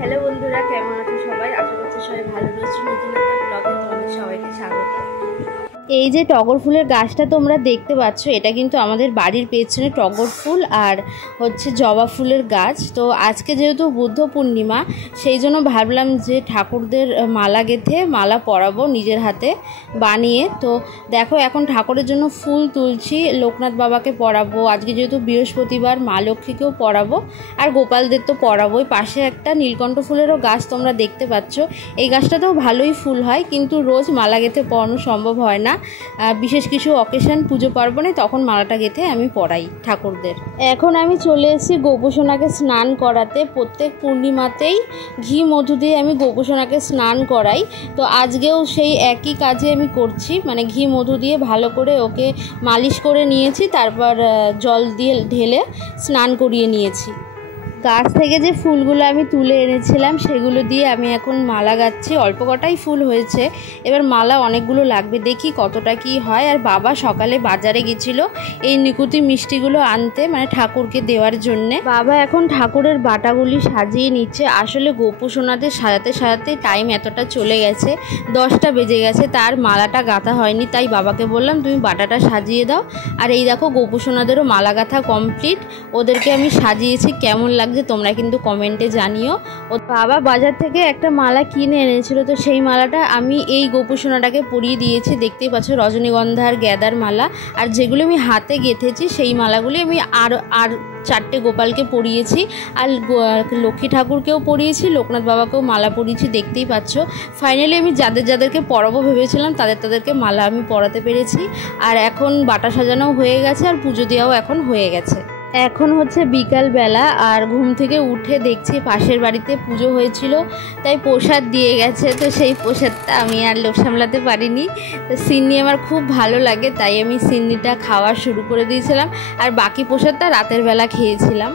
Hello বন্ধুরা, কেমন আছো সবাই? আশা করছি সবাই ভালো রয়েছে। নতুন একটা ব্লগে তোমাদের সবাইকে স্বাগত। এই যে টগর ফুলের গাছটা তোমরা দেখতে পাচ্ছ, এটা কিন্তু আমাদের বাড়ির পেছনে টগর ফুল আর হচ্ছে জবা ফুলের গাছ। তো আজকে যেহেতু বুদ্ধ পূর্ণিমা, সেই জন্য ভাবলাম যে ঠাকুরদের মালা গেঁথে মালা পরাবো নিজের হাতে বানিয়ে। তো দেখো, এখন ঠাকুরের জন্য ফুল তুলছি, লোকনাথ বাবাকে পরাবো, আজকে যেহেতু বৃহস্পতিবার মা লক্ষ্মীকেও পরাবো আর গোপালদের তো পরাবোই। পাশে একটা নীলকণ্ঠ ফুলেরও গাছ তোমরা দেখতে পাচ্ছ। এই গাছটাতেও ভালোই ফুল হয়, কিন্তু রোজ মালা গেঁথে পরানো সম্ভব হয় না। বিশেষ কিছু অকেশন, পুজো পার্বণে তখন মালাটা গেঁথে আমি পরাই ঠাকুরদের। এখন আমি চলে এসেছি গোপুসোনাকে স্নান করাতে। প্রত্যেক পূর্ণিমাতেই ঘি মধু দিয়ে আমি গোপুসোনাকে স্নান করাই। তো আজকেও সেই একই কাজে আমি করছি, মানে ঘি মধু দিয়ে ভালো করে ওকে মালিশ করে নিয়েছি, তারপর জল দিয়ে ঢেলে স্নান করিয়ে নিয়েছি। গাছ থেকে যে ফুলগুলো আমি তুলে এনেছিলাম সেগুলো দিয়ে আমি এখন মালা গাচ্ছি। অল্প কটাই ফুল হয়েছে, এবার মালা অনেকগুলো লাগবে, দেখি কতটা কি হয়। আর বাবা সকালে বাজারে গেছিলো এই নিকুতি মিষ্টিগুলো আনতে, মানে ঠাকুরকে দেওয়ার জন্যে। বাবা এখন ঠাকুরের বাটাগুলি সাজিয়ে নিচ্ছে। আসলে গোপুসোনাদের সাজাতে সাজাতে টাইম এতটা চলে গেছে, 10টা বেজে গেছে, তার মালাটা গাঁথা হয়নি। তাই বাবাকে বললাম তুমি বাটাটা সাজিয়ে দাও। আর এই দেখো, গোপুসোনাদেরও মালা গাঁথা কমপ্লিট। ওদেরকে আমি সাজিয়েছি, কেমন লাগছে তোমরা কিন্তু কমেন্টে জানিও। ও বাবা বাজার থেকে একটা মালা কিনে এনেছিল, তো সেই মালাটা আমি এই গোপুসোনাটাকে পরিয়ে দিয়েছি। দেখতেই পাচ্ছ, রজনীগন্ধার গ্যাদার মালা। আর যেগুলো আমি হাতে গেঁথেছি সেই মালাগুলি আমি আর 4টে গোপালকে পরিয়েছি, আর লক্ষ্মী ঠাকুরকেও পরিয়েছি, লোকনাথ বাবাকেও মালা পরিয়েছি। দেখতেই পাচ্ছ, ফাইনালি আমি যাদেরকে পরাবো ভেবেছিলাম তাদেরকে মালা আমি পরাতে পেরেছি। আর এখন বাটা সাজানো হয়ে গেছে, আর পুজো দেওয়াও এখন হয়ে গেছে। এখন হচ্ছে বিকালবেলা, আর ঘুম থেকে উঠে দেখছি পাশের বাড়িতে পুজো হয়েছিল, তাই প্রসাদ দিয়ে গেছে। তো সেই প্রসাদটা আমি আর লোভ সামলাতে পারিনি। তো সিন্নি আমার খুব ভালো লাগে, তাই আমি সিন্নিটা খাওয়া শুরু করে দিয়েছিলাম, আর বাকি প্রসাদটা রাতের বেলা খেয়েছিলাম।